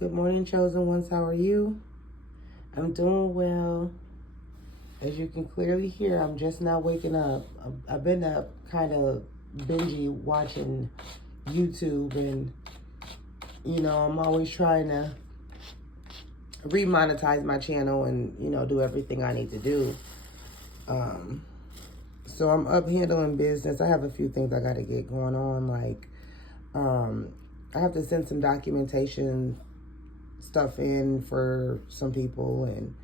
Good morning, chosen ones. How are you? I'm doing well. As you can clearly hear, I'm just now waking up. I've been up kind of bingy watching YouTube, and I'm always trying to remonetize my channel and do everything I need to do. So I'm up handling business. I have a few things I got to get going on, like I have to send some documentation stuff in for some people, and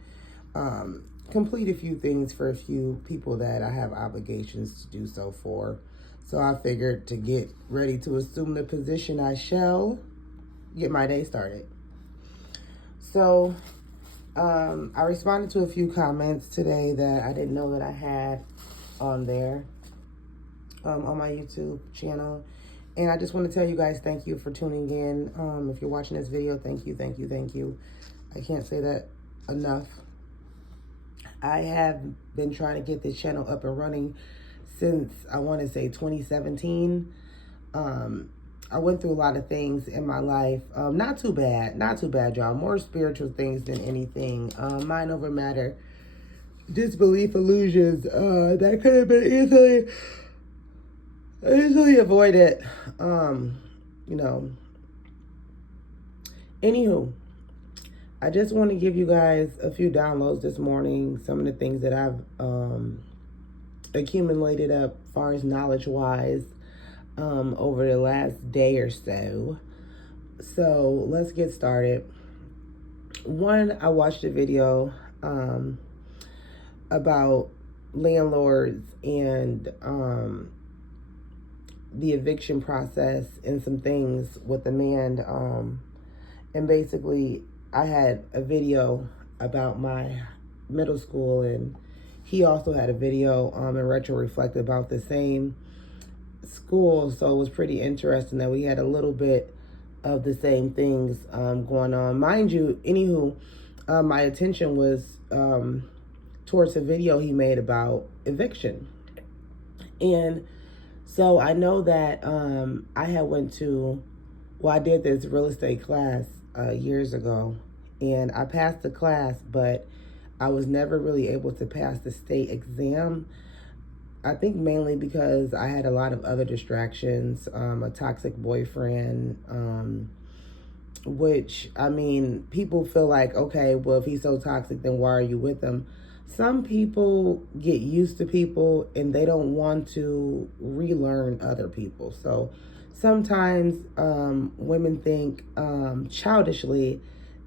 complete a few things for a few people that I have obligations to do so for. So I figured to get ready to assume the position, I shall get my day started. So I responded to a few comments today that I didn't know that I had on there on my YouTube channel. And I just want to tell you guys, thank you for tuning in. If you're watching this video, thank you, thank you, thank you. I can't say that enough. I have been trying to get this channel up and running since, I want to say, 2017. I went through a lot of things in my life. Not too bad, y'all. More spiritual things than anything. Mind over matter. Disbelief illusions. That could have been easily avoided. Anywho, I just want to give you guys a few downloads this morning. Some of the things that I've accumulated up as far as knowledge-wise over the last day or so. So let's get started. One, I watched a video about landlords and the eviction process and some things with the man. And basically, I had a video about my middle school, and he also had a video in retro reflect about the same school. So it was pretty interesting that we had a little bit of the same things going on. Mind you, anywho, my attention was towards a video he made about eviction. And so I know that I did this real estate class years ago, and I passed the class, but I was never really able to pass the state exam. I think mainly because I had a lot of other distractions, a toxic boyfriend, which, I mean, people feel like, okay, well, if he's so toxic, then why are you with him? Some people get used to people and they don't want to relearn other people. So sometimes women think childishly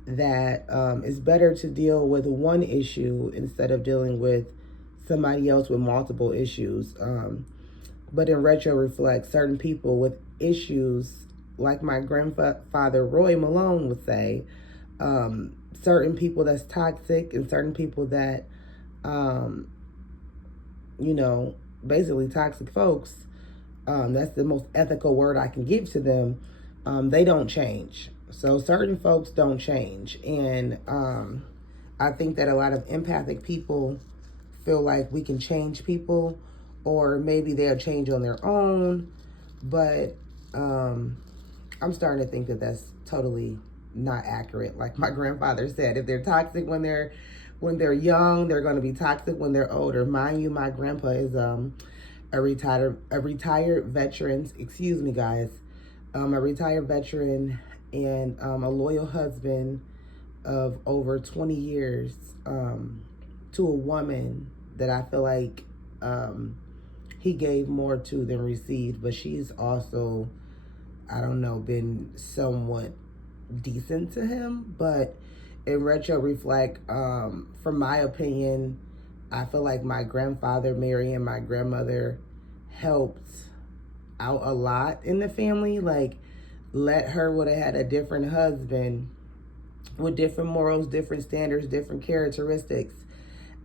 that it's better to deal with one issue instead of dealing with somebody else with multiple issues. But in retro reflect, certain people with issues, like my grandfather Roy Malone would say, certain people that's toxic and certain people that, basically toxic folks, that's the most ethical word I can give to them, they don't change. So certain folks don't change. And I think that a lot of empathic people feel like we can change people, or maybe they'll change on their own. But I'm starting to think that that's totally not accurate. Like my grandfather said, if they're toxic when they're young, they're going to be toxic when they're older. Mind you, my grandpa is a retired veteran. Excuse me, guys. A retired veteran and a loyal husband of over 20 years to a woman that I feel like he gave more to than received. But she's also, I don't know, been somewhat decent to him. But in retro reflect, from my opinion, I feel like my grandfather marrying my grandmother helped out a lot in the family. Like, let her would have had a different husband with different morals, different standards, different characteristics,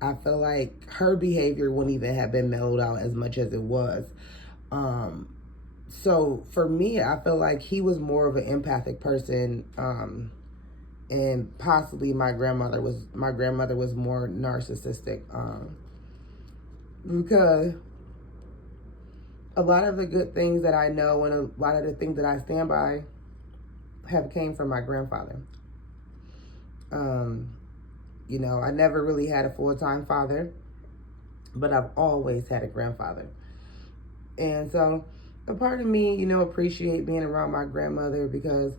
I feel like her behavior wouldn't even have been mellowed out as much as it was. So for me, I feel like he was more of an empathic person, and possibly my grandmother was more narcissistic, because a lot of the good things that I know and a lot of the things that I stand by have came from my grandfather. You know, I never really had a full-time father, but I've always had a grandfather. And so a part of me, you know, appreciate being around my grandmother, because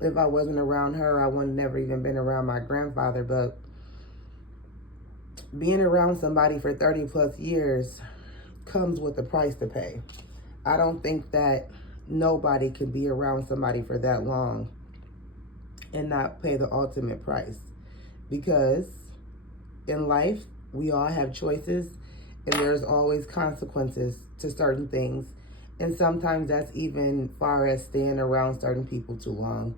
if I wasn't around her, I would never even been around my grandfather. But being around somebody for 30 plus years comes with a price to pay. I don't think that nobody can be around somebody for that long and not pay the ultimate price, because in life we all have choices, and there's always consequences to certain things, and sometimes that's even far as staying around certain people too long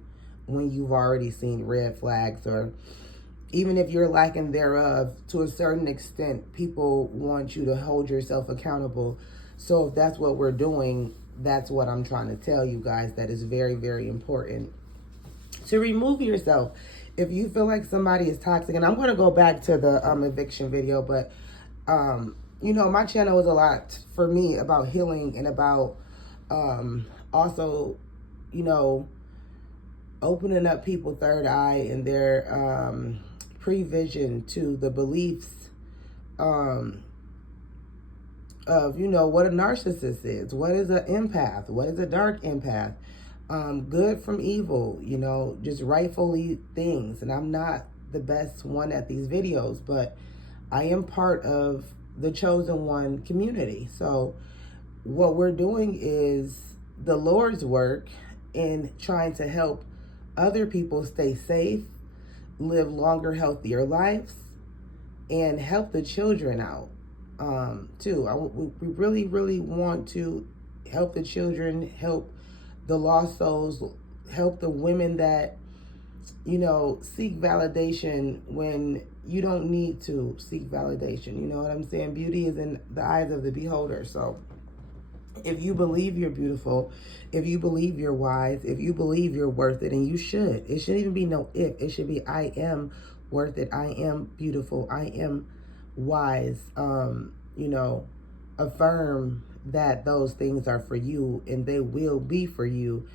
when you've already seen red flags, or even if you're lacking thereof. To a certain extent, people want you to hold yourself accountable. So if that's what we're doing, that's what I'm trying to tell you guys, that is very, very important to remove yourself. If you feel like somebody is toxic, and I'm going to go back to the eviction video, but you know, my channel is a lot for me about healing, and about also, you know, opening up people's third eye and their prevision to the beliefs of, you know, what a narcissist is, what is an empath, what is a dark empath, good from evil, you know, just rightfully things. And I'm not the best one at these videos, but I am part of the chosen one community. So what we're doing is the Lord's work in trying to help other people stay safe, live longer, healthier lives, and help the children out too. We really, really want to help the children, help the lost souls, help the women that, you know, seek validation when you don't need to seek validation. You know what I'm saying? Beauty is in the eyes of the beholder. So if you believe you're beautiful, if you believe you're wise, if you believe you're worth it, and you should, it shouldn't even be no if, it should be I am worth it, I am beautiful, I am wise. You know, affirm that those things are for you, and they will be for you.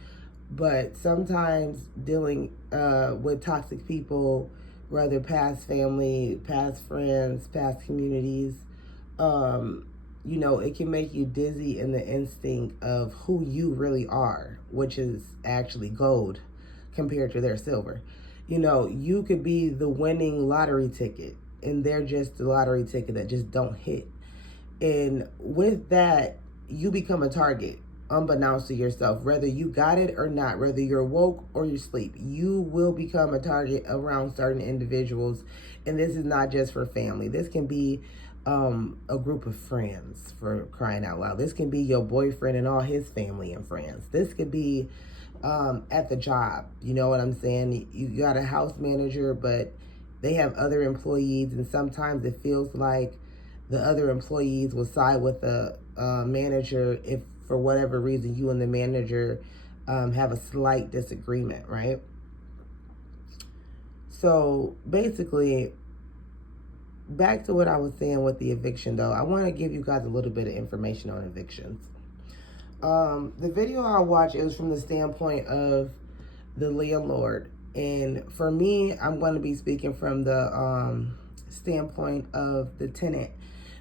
But sometimes dealing with toxic people, whether past family, past friends, past communities, you know, it can make you dizzy in the instinct of who you really are, which is actually gold compared to their silver. You know, you could be the winning lottery ticket, and they're just the lottery ticket that just don't hit. And with that, you become a target, unbeknownst to yourself. Whether you got it or not, whether you're woke or you sleep, you will become a target around certain individuals. And this is not just for family. This can be a group of friends, for crying out loud. This can be your boyfriend and all his family and friends. This could be at the job. You know what I'm saying? You got a house manager, but they have other employees, and sometimes it feels like the other employees will side with the manager if, for whatever reason, you and the manager have a slight disagreement, right? So basically, back to what I was saying with the eviction, though, I want to give you guys a little bit of information on evictions. The video I watched, it was from the standpoint of the landlord. And for me, I'm going to be speaking from the standpoint of the tenant,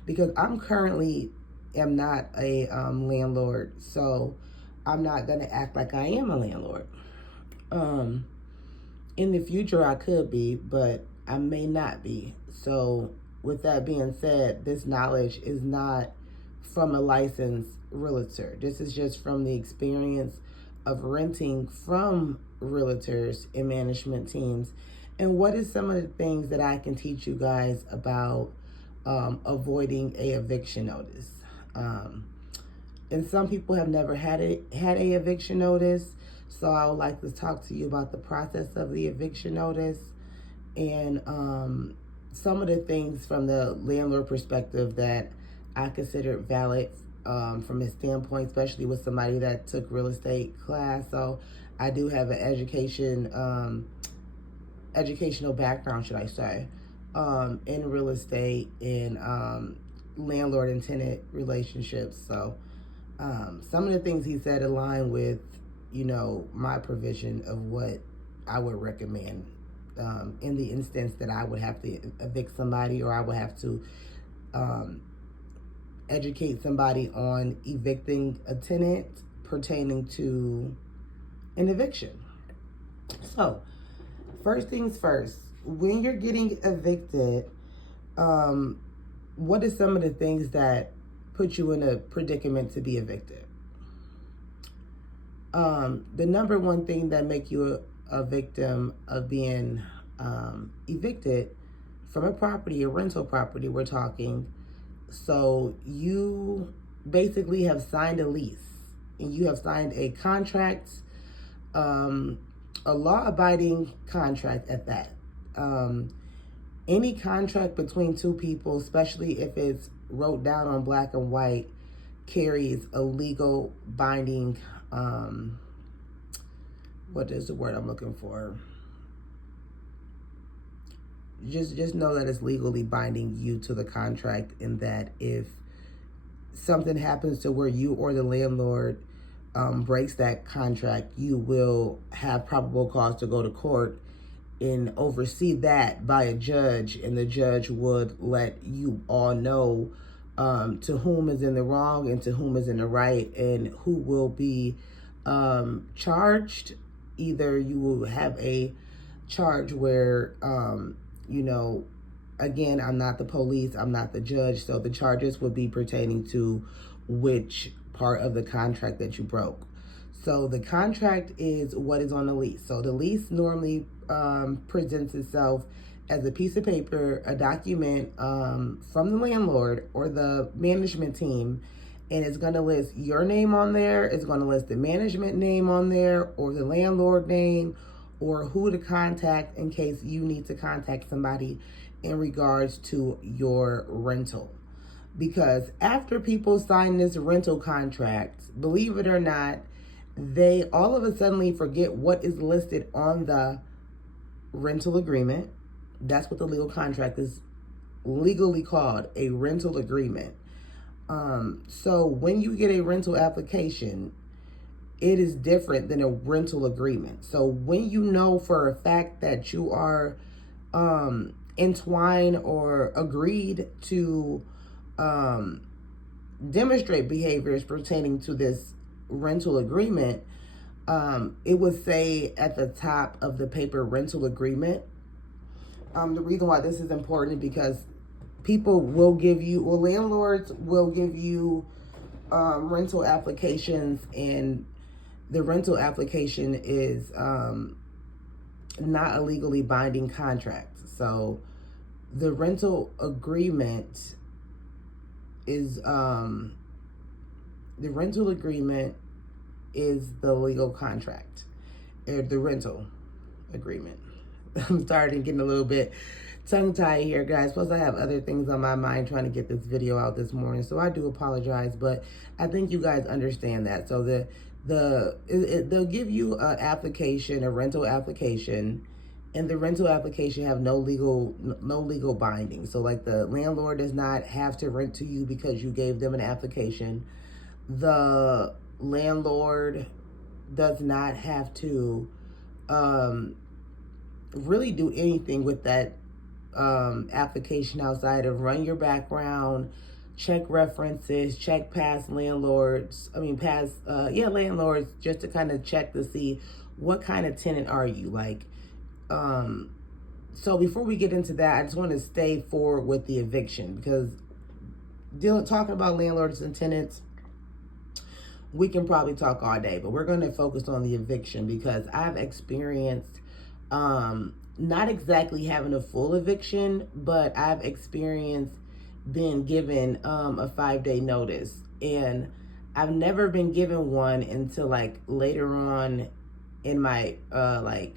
because I'm currently am not a landlord, so I'm not going to act like I am a landlord. In the future, I could be, but I may not be. So with that being said, this knowledge is not from a licensed realtor. This is just from the experience of renting from realtors and management teams. And what is some of the things that I can teach you guys about avoiding a eviction notice? And some people have never had a eviction notice, so I would like to talk to you about the process of the eviction notice, and some of the things from the landlord perspective that I consider valid from his standpoint, especially with somebody that took real estate class. So I do have an educational background, should I say, in real estate, in landlord and tenant relationships. So some of the things he said align with, you know, my provision of what I would recommend in the instance that I would have to evict somebody, or I would have to educate somebody on evicting a tenant pertaining to an eviction. So, first things first, when you're getting evicted, what are some of the things that put you in a predicament to be evicted? The number one thing that make you a victim of being evicted from a property, a rental property, we're talking. So you basically have signed a lease, and you have signed a contract, a law-abiding contract at that. Any contract between two people, especially if it's wrote down on black and white, carries a legal binding, what is the word I'm looking for? Just know that it's legally binding you to the contract, and that if something happens to where you or the landlord breaks that contract, you will have probable cause to go to court and oversee that by a judge, and the judge would let you all know to whom is in the wrong and to whom is in the right, and who will be charged. Either you will have a charge where, again, I'm not the police, I'm not the judge, so the charges would be pertaining to which part of the contract that you broke. So the contract is what is on the lease. So the lease normally presents itself as a piece of paper, a document from the landlord or the management team, and it's going to list your name on there. It's going to list the management name on there, or the landlord name, or who to contact in case you need to contact somebody in regards to your rental. Because after people sign this rental contract, believe it or not, they all of a sudden forget what is listed on the rental agreement. That's what the legal contract is legally called, a rental agreement. So when you get a rental application, it is different than a rental agreement. So when you know for a fact that you are entwined or agreed to demonstrate behaviors pertaining to this rental agreement, it would say at the top of the paper rental agreement. The reason why this is important is because people will give you, or landlords will give you rental applications, and the rental application is not a legally binding contract. So the rental agreement is the legal contract, or the rental agreement. I'm starting getting a little bit tongue-tied here, guys. Plus, I have other things on my mind trying to get this video out this morning, so I do apologize, but I think you guys understand that. So they'll give you an application, a rental application, and the rental application have no legal binding. So like, the landlord does not have to rent to you because you gave them an application. The landlord does not have to really do anything with that application outside of run your background, check references, check past landlords, landlords, just to kind of check to see what kind of tenant are you. Like, so before we get into that, I just want to stay forward with the eviction, because talking about landlords and tenants, we can probably talk all day, but we're going to focus on the eviction, because I've experienced not exactly having a full eviction, but I've experienced being given a 5-day notice, and I've never been given one until like later on in my late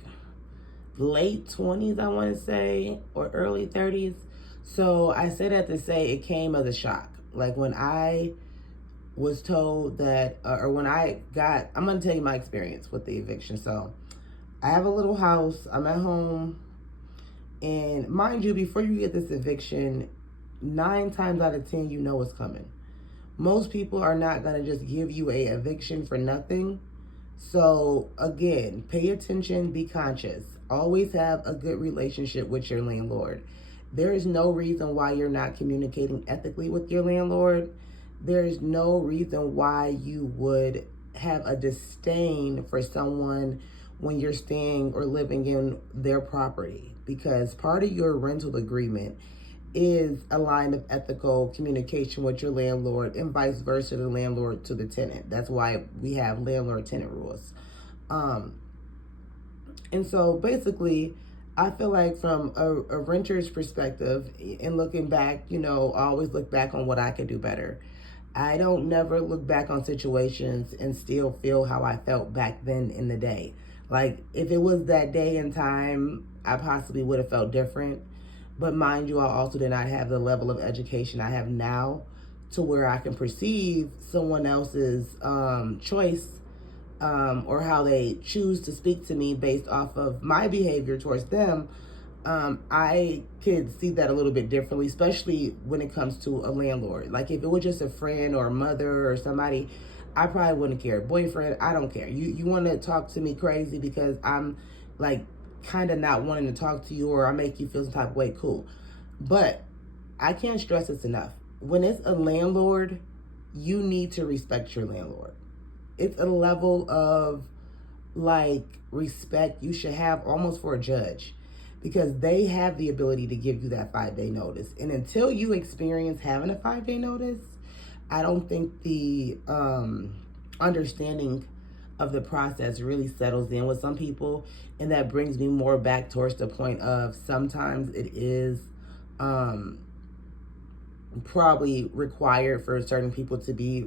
20s, I want to say, or early 30s. So I say that to say it came as a shock. Like, when I was told that, I'm going to tell you my experience with the eviction. So I have a little house, I'm at home, and mind you, before you get this eviction, 9 times out of 10, you know what's coming. Most people are not going to just give you a eviction for nothing. So again, pay attention, be conscious. Always have a good relationship with your landlord. There is no reason why you're not communicating ethically with your landlord. There's no reason why you would have a disdain for someone when you're staying or living in their property, because part of your rental agreement is a line of ethical communication with your landlord, and vice versa, the landlord to the tenant. That's why we have landlord tenant rules. And so basically, I feel like from a renter's perspective, and looking back, I always look back on what I could do better. I don't never look back on situations and still feel how I felt back then in the day. Like, if it was that day and time, I possibly would have felt different. But mind you, I also did not have the level of education I have now to where I can perceive someone else's choice or how they choose to speak to me based off of my behavior towards them. I could see that a little bit differently, especially when it comes to a landlord. Like, if it was just a friend or a mother or somebody, I probably wouldn't care. Boyfriend, I don't care. You want to talk to me crazy because I'm like kind of not wanting to talk to you, or I make you feel some type of way, cool. But I can't stress this enough. When it's a landlord, you need to respect your landlord. It's a level of like respect you should have almost for a judge, because they have the ability to give you that 5-day notice. And until you experience having a 5-day notice, I don't think the understanding of the process really settles in with some people. And that brings me more back towards the point of sometimes it is probably required for certain people to be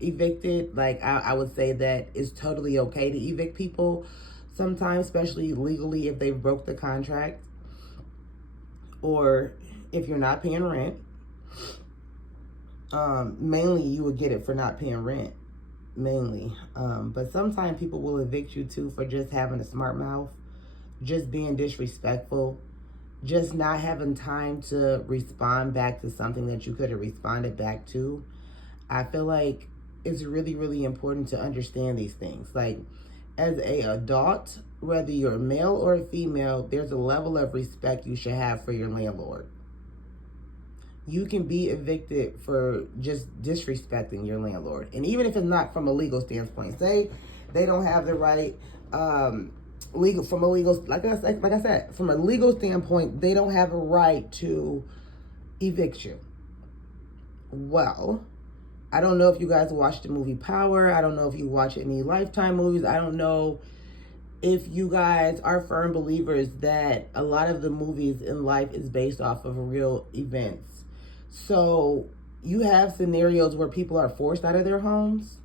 evicted. Like, I would say that it's totally okay to evict people sometimes, especially legally, if they've broke the contract or if you're not paying rent. Mainly you would get it for not paying rent, mainly. But sometimes people will evict you too for just having a smart mouth, just being disrespectful, just not having time to respond back to something that you could have responded back to. I feel like it's really, really important to understand these things. Like, as a adult, whether you're male or female, there's a level of respect you should have for your landlord. You can be evicted for just disrespecting your landlord. And even if it's not from a legal standpoint, say they don't have the right, like I said, from a legal standpoint, they don't have a right to evict you. Well, I don't know if you guys watched the movie Power. I don't know if you watch any Lifetime movies. I don't know if you guys are firm believers that a lot of the movies in life is based off of real events. So you have scenarios where people are forced out of their homes.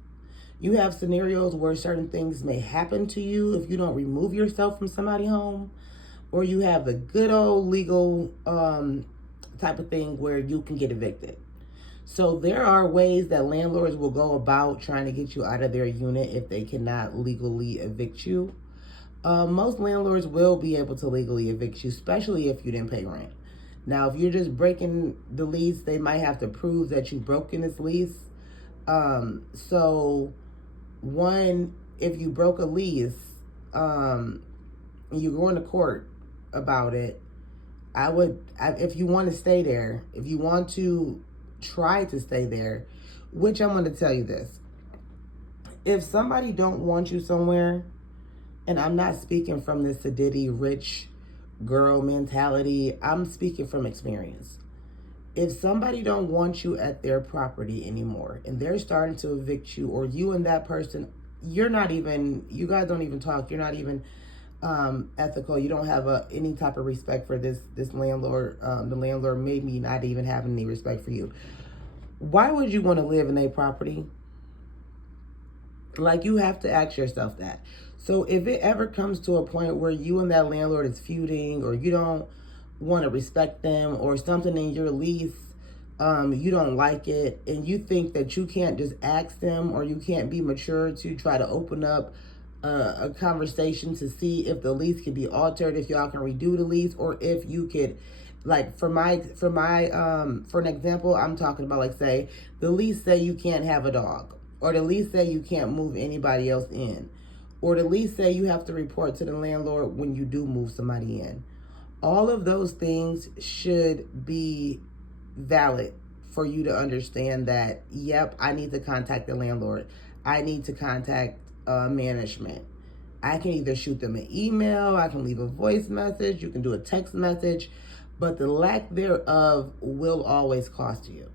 You have scenarios where certain things may happen to you if you don't remove yourself from somebody's home. Or you have the good old legal type of thing where you can get evicted. So there are ways that landlords will go about trying to get you out of their unit if they cannot legally evict you. Most landlords will be able to legally evict you, especially if you didn't pay rent. Now, if you're just breaking the lease, they might have to prove that you've broken this lease. So one, if you broke a lease, you go into court about it, if you want to stay there, if you want to try to stay there, which I'm going to tell you this. If somebody don't want you somewhere, and I'm not speaking from this sedity, rich girl mentality, I'm speaking from experience. If somebody don't want you at their property anymore and they're starting to evict you, or you and that person, you guys don't even talk, you're not even ethical, you don't have any type of respect for this landlord, the landlord maybe not even having any respect for you, why would you want to live in a property? Like, you have to ask yourself that. So if it ever comes to a point where you and that landlord is feuding, or you don't want to respect them, or something in your lease, you don't like it, and you think that you can't just ask them, or you can't be mature to try to open up a conversation to see if the lease could be altered, if y'all can redo the lease, or if you could, like, for an example, I'm talking about, like, say the lease say you can't have a dog, or the lease say you can't move anybody else in. or the lease say you have to report to the landlord when you do move somebody in. All of those things should be valid for you to understand that, yep, I need to contact the landlord. I need to contact management. I can either shoot them an email, I can leave a voice message, you can do a text message, but the lack thereof will always cost you.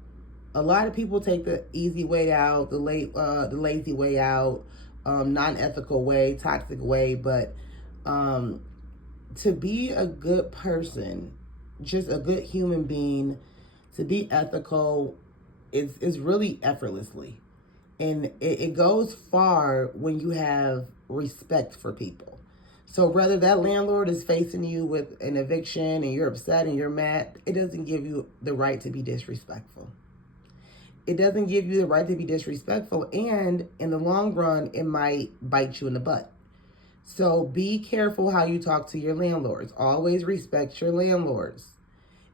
A lot of people take the easy way out, the lazy way out, non-ethical way, toxic way, but to be a good person, just a good human being, to be ethical is really effortlessly. And it goes far when you have respect for people. So whether that landlord is facing you with an eviction and you're upset and you're mad, it doesn't give you the right to be disrespectful. It doesn't give you the right to be disrespectful, and in the long run, it might bite you in the butt. So be careful how you talk to your landlords. Always respect your landlords.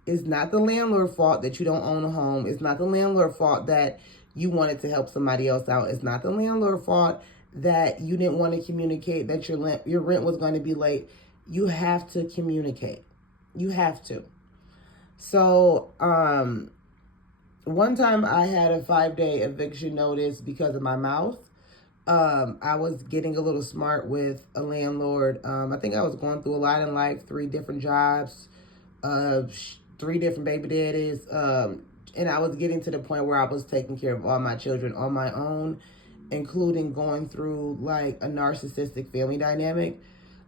It's not the landlord's fault that you don't own a home. It's not the landlord's fault that you wanted to help somebody else out. It's not the landlord's fault that you didn't want to communicate that your rent was going to be late. You have to communicate. You have to. So, one time I had a 5-day eviction notice because of my mouth. I was getting a little smart with a landlord. I think I was going through a lot in life, 3 different jobs, 3 different baby daddies. And I was getting to the point where I was taking care of all my children on my own, including going through like a narcissistic family dynamic.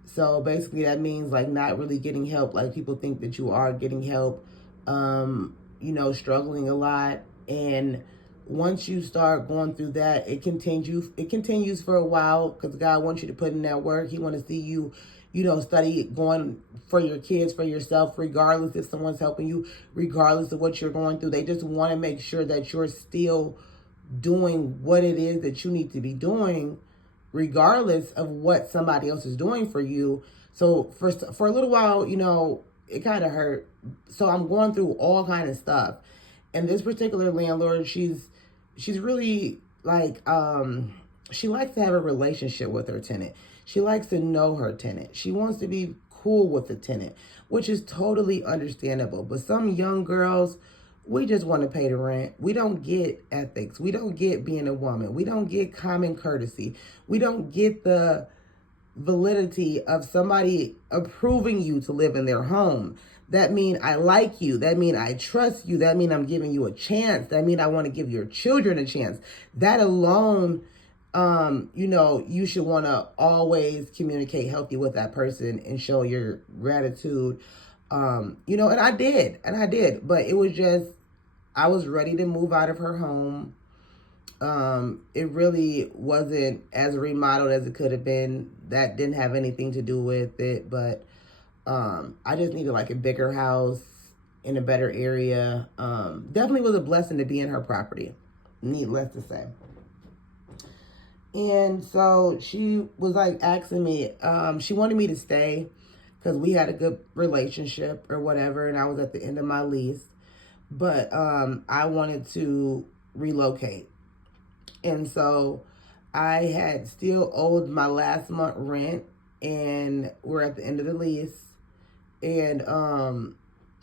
So basically that means like not really getting help. Like people think that you are getting help, struggling a lot. And once you start going through that, it continues for a while because God wants you to put in that work. He wants to see you, study going for your kids, for yourself, regardless if someone's helping you, regardless of what you're going through. They just want to make sure that you're still doing what it is that you need to be doing, regardless of what somebody else is doing for you. So for a little while, it kind of hurt. So I'm going through all kind of stuff. And this particular landlord, she's really like, she likes to have a relationship with her tenant. She likes to know her tenant. She wants to be cool with the tenant, which is totally understandable. But some young girls, we just want to pay the rent. We don't get ethics. We don't get being a woman. We don't get common courtesy. We don't get the validity of somebody approving you to live in their home. That mean I like you. That mean I trust you. That mean I'm giving you a chance. That mean I want to give your children a chance. That alone, you should want to always communicate healthy with that person and show your gratitude. And I did, but it was just, I was ready to move out of her home. It really wasn't as remodeled as it could have been. That didn't have anything to do with it, but I just needed like a bigger house in a better area. Definitely was a blessing to be in her property, needless to say. And so she was like asking me, she wanted me to stay because we had a good relationship or whatever, and I was at the end of my lease, but I wanted to relocate. And so I had still owed my last month rent, and we're at the end of the lease. And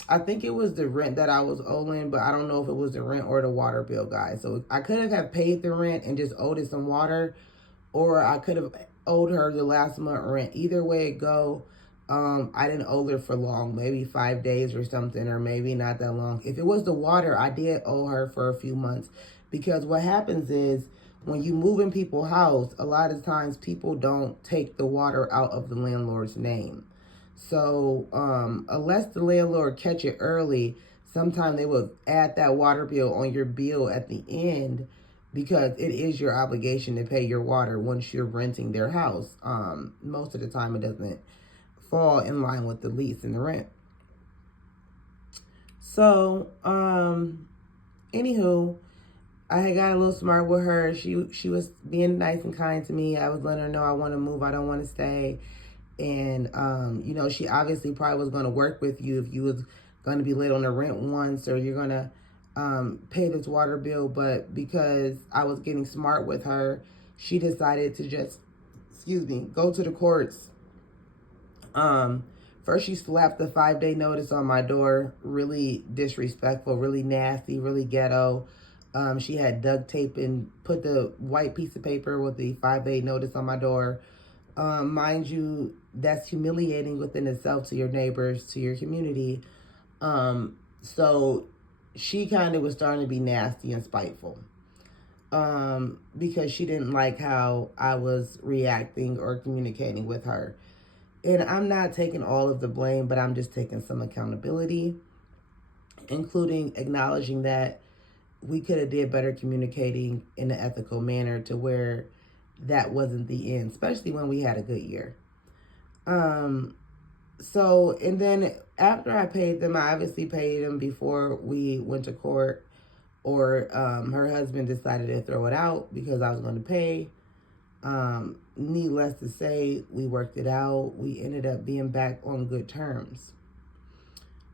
I think it was the rent that I was owing, but I don't know if it was the rent or the water bill, guys. So I could have paid the rent and just owed it some water, or I could have owed her the last month rent. Either way it go, I didn't owe her for long, maybe 5 days or something, or maybe not that long. If it was the water, I did owe her for a few months, because what happens is when you move in people's house, a lot of times people don't take the water out of the landlord's name. So unless the landlord catch it early, sometimes they will add that water bill on your bill at the end, because it is your obligation to pay your water once you're renting their house. Most of the time it doesn't fall in line with the lease and the rent. So, anywho, I had got a little smart with her. She was being nice and kind to me. I was letting her know I want to move. I don't want to stay. And, she obviously probably was going to work with you if you was going to be late on the rent once, or you're going to pay this water bill. But because I was getting smart with her, she decided to just, go to the courts. First she slapped the 5-day notice on my door, really disrespectful, really nasty, really ghetto. She had duct tape and put the white piece of paper with the 5-day notice on my door. Mind you, that's humiliating within itself to your neighbors, to your community. So she kind of was starting to be nasty and spiteful. Because she didn't like how I was reacting or communicating with her. And I'm not taking all of the blame, but I'm just taking some accountability, including acknowledging that we could have did better communicating in an ethical manner to where that wasn't the end, especially when we had a good year. So, and then after I paid them, I obviously paid them before we went to court, or her husband decided to throw it out because I was going to pay. Needless to say, we worked it out. We ended up being back on good terms.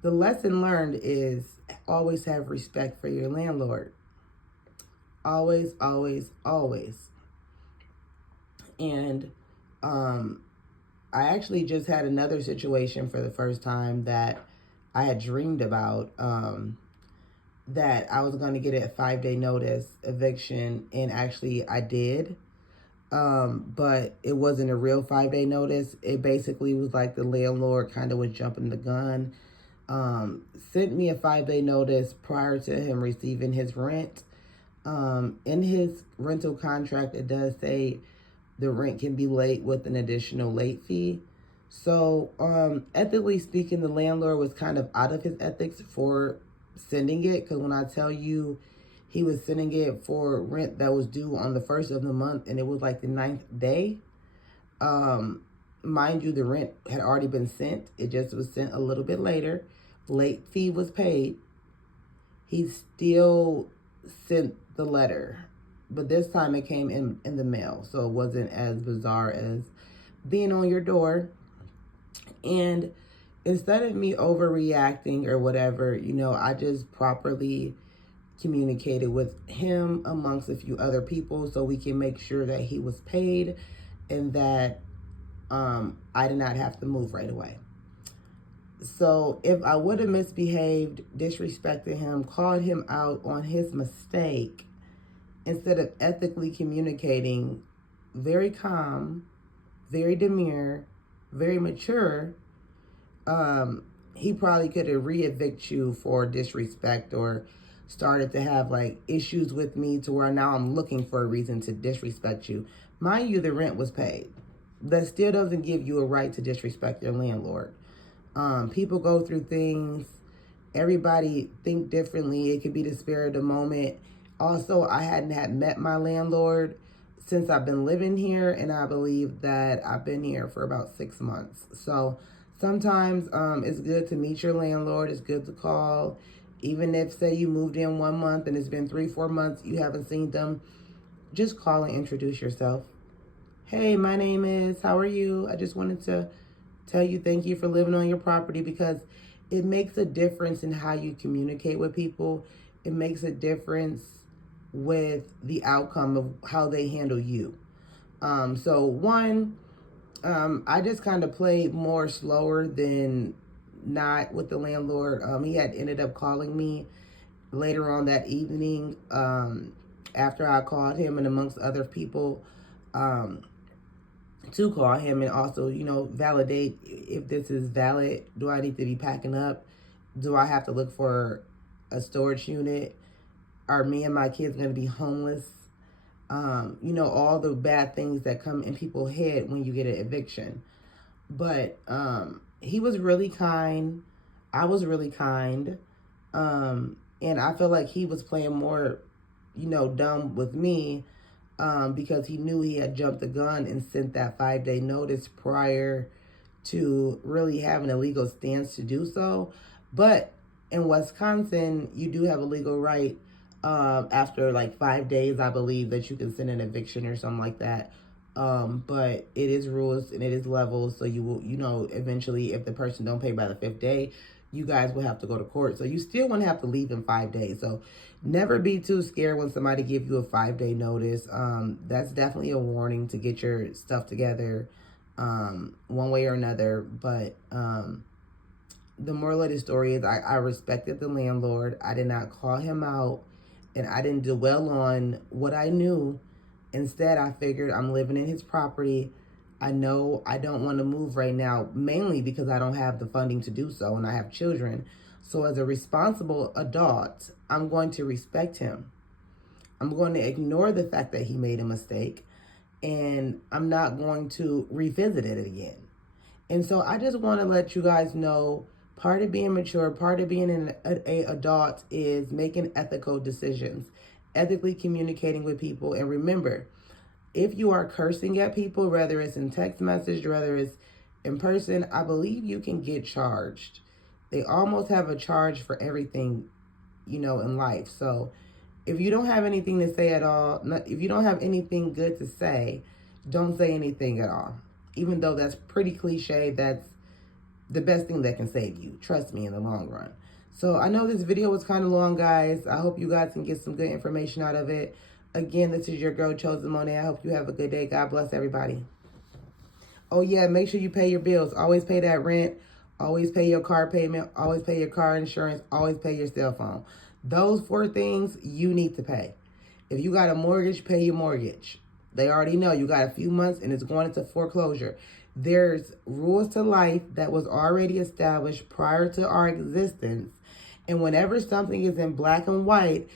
The lesson learned is always have respect for your landlord. Always, always, always. And I actually just had another situation for the first time that I had dreamed about, that I was going to get a 5-day notice eviction, and actually I did. But it wasn't a real 5-day notice. It basically was like the landlord kind of was jumping the gun. Sent me a 5-day notice prior to him receiving his rent. In his rental contract, it does say the rent can be late with an additional late fee. So, ethically speaking, the landlord was kind of out of his ethics for sending it. Because when I tell you, he was sending it for rent that was due on the 1st of the month, and it was like the 9th day. Mind you, the rent had already been sent. It just was sent a little bit later. Late fee was paid. He still sent the letter, but this time it came in the mail, so it wasn't as bizarre as being on your door. And instead of me overreacting or whatever, I just properly communicated with him amongst a few other people so we can make sure that he was paid and that I did not have to move right away. So if I would have misbehaved, disrespected him, called him out on his mistake, instead of ethically communicating, very calm, very demure, very mature, he probably could have re-evicted you for disrespect, or started to have like issues with me to where now I'm looking for a reason to disrespect you. Mind you, the rent was paid. That still doesn't give you a right to disrespect your landlord. People go through things. Everybody think differently. It could be the spirit of the moment. Also, I hadn't met my landlord since I've been living here, and I believe that I've been here for about 6 months. So sometimes it's good to meet your landlord. It's good to call. Even if, say, you moved in 1 month and it's been 3-4 months, you haven't seen them, just call and introduce yourself. Hey, my name is, how are you? I just wanted to tell you thank you for living on your property, because it makes a difference in how you communicate with people. It makes a difference with the outcome of how they handle you. I just kind of played more slower than not with the landlord. He had ended up calling me later on that evening, after I called him and amongst other people, to call him and also, validate if this is valid. Do I need to be packing up? Do I have to look for a storage unit? Are me and my kids going to be homeless? All the bad things that come in people's head when you get an eviction. But he was really kind. I was really kind. And I feel like he was playing more, dumb with me, because he knew he had jumped the gun and sent that 5-day notice prior to really having a legal stance to do so. But in Wisconsin, you do have a legal right, after like 5 days, I believe, that you can send an eviction or something like that. But it is rules and it is levels. So you will, eventually, if the person don't pay by the 5th day, you guys will have to go to court. So you still wouldn't have to leave in 5 days. So never be too scared when somebody give you a 5-day notice. That's definitely a warning to get your stuff together one way or another. But the moral of the story is I respected the landlord. I did not call him out, and I didn't dwell on what I knew. Instead, I figured I'm living in his property. I know I don't want to move right now, mainly because I don't have the funding to do so, and I have children. So as a responsible adult, I'm going to respect him. I'm going to ignore the fact that he made a mistake, and I'm not going to revisit it again. And so I just want to let you guys know, part of being mature, part of being an adult is making ethical decisions, ethically communicating with people. And remember, if you are cursing at people, whether it's in text message, whether it's in person, I believe you can get charged. They almost have a charge for everything, in life. So if you don't have anything to say at all, if you don't have anything good to say, don't say anything at all. Even though that's pretty cliche, that's the best thing that can save you. Trust me, in the long run. So I know this video was kind of long, guys. I hope you guys can get some good information out of it. Again, this is your girl, Chosen Monet. I hope you have a good day. God bless everybody. Oh, yeah, make sure you pay your bills. Always pay that rent. Always pay your car payment. Always pay your car insurance. Always pay your cell phone. Those 4 things you need to pay. If you got a mortgage, pay your mortgage. They already know you got a few months and it's going into foreclosure. There's rules to life that was already established prior to our existence. And whenever something is in black and white,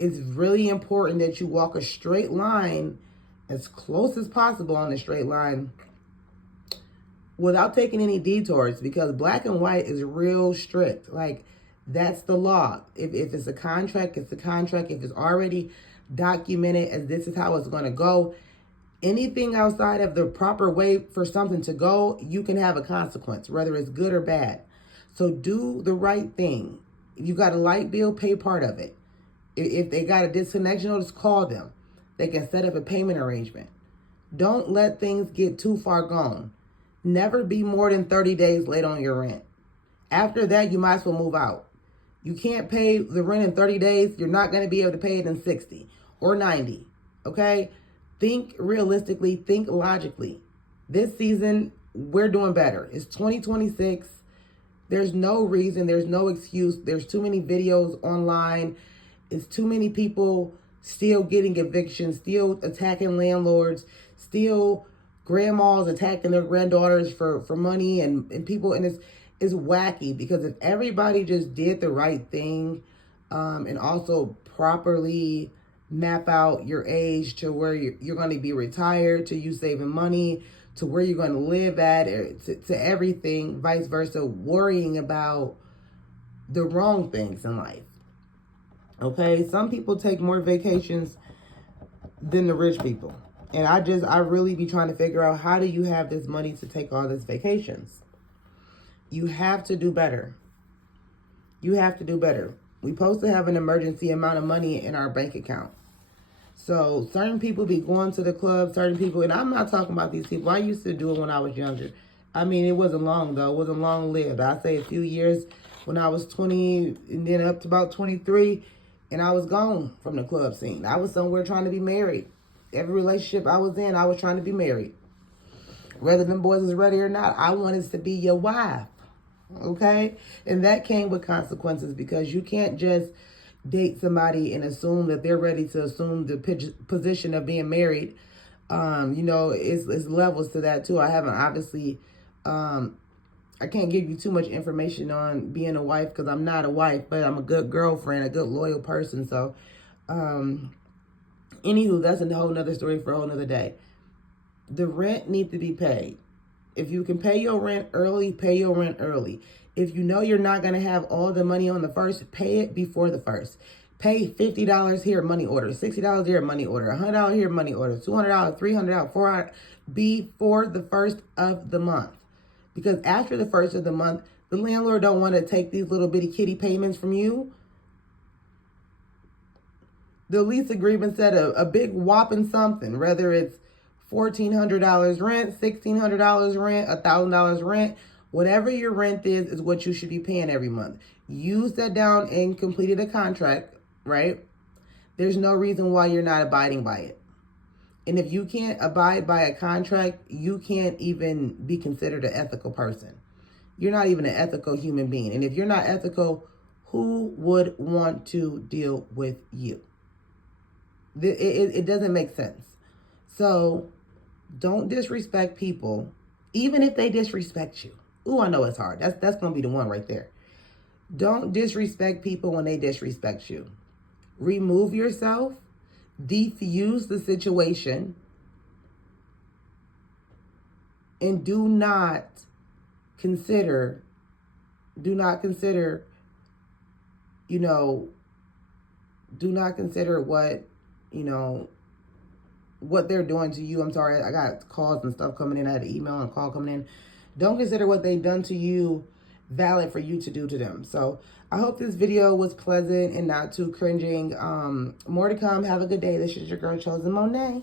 it's really important that you walk a straight line, as close as possible on the straight line, without taking any detours, because black and white is real strict. Like, that's the law. If it's a contract, it's a contract. If it's already documented as this is how it's going to go, anything outside of the proper way for something to go, you can have a consequence, whether it's good or bad. So do the right thing. If you got a light bill, pay part of it. If they got a disconnection notice, call them. They can set up a payment arrangement. Don't let things get too far gone. Never be more than 30 days late on your rent. After that, you might as well move out. You can't pay the rent in 30 days. You're not going to be able to pay it in 60 or 90. Okay? Think realistically. Think logically. This season, we're doing better. It's 2026. There's no reason. There's no excuse. There's too many videos online. It's too many people still getting evictions, still attacking landlords, still grandmas attacking their granddaughters for money and people. And it's wacky, because if everybody just did the right thing and also properly map out your age to where you're going to be retired, to you saving money, to where you're going to live at, to everything, vice versa, worrying about the wrong things in life. Okay, some people take more vacations than the rich people. And I really be trying to figure out, how do you have this money to take all these vacations? You have to do better. You have to do better. We're supposed to have an emergency amount of money in our bank account. So certain people be going to the club, certain people, and I'm not talking about these people. I used to do it when I was younger. I mean, it wasn't long though. It wasn't long lived. I'd say a few years, when I was 20 and then up to about 23, and I was gone from the club scene. I was somewhere trying to be married. Every relationship I was in, I was trying to be married. Whether them boys was ready or not, I wanted to be your wife. Okay? And that came with consequences, because you can't just date somebody and assume that they're ready to assume the position of being married. It's levels to that too. I haven't obviously, I can't give you too much information on being a wife, because I'm not a wife, but I'm a good girlfriend, a good loyal person. So, anywho, that's a whole nother story for a whole nother day. The rent needs to be paid. If you can pay your rent early, pay your rent early. If you know you're not going to have all the money on the first, pay it before the first. Pay $50 here, money order. $60 here, money order. $100 here, money order. $200, $300, $400 before the first of the month. Because after the first of the month, the landlord don't want to take these little bitty kitty payments from you. The lease agreement said a big whopping something, whether it's $1,400 rent, $1,600 rent, $1,000 rent, Whatever your rent is what you should be paying every month. You sat down and completed a contract, right? There's no reason why you're not abiding by it. And if you can't abide by a contract, you can't even be considered an ethical person. You're not even an ethical human being. And if you're not ethical, who would want to deal with you? It doesn't make sense. So don't disrespect people, even if they disrespect you. Ooh, I know it's hard. That's going to be the one right there. Don't disrespect people when they disrespect you. Remove yourself, defuse the situation, and do not consider, what, what they're doing to you. I'm sorry, I got calls and stuff coming in. I had an email and a call coming in. Don't consider what they've done to you valid for you to do to them. So I hope this video was pleasant and not too cringing. More to come. Have a good day. This is your girl, Chosen Monet.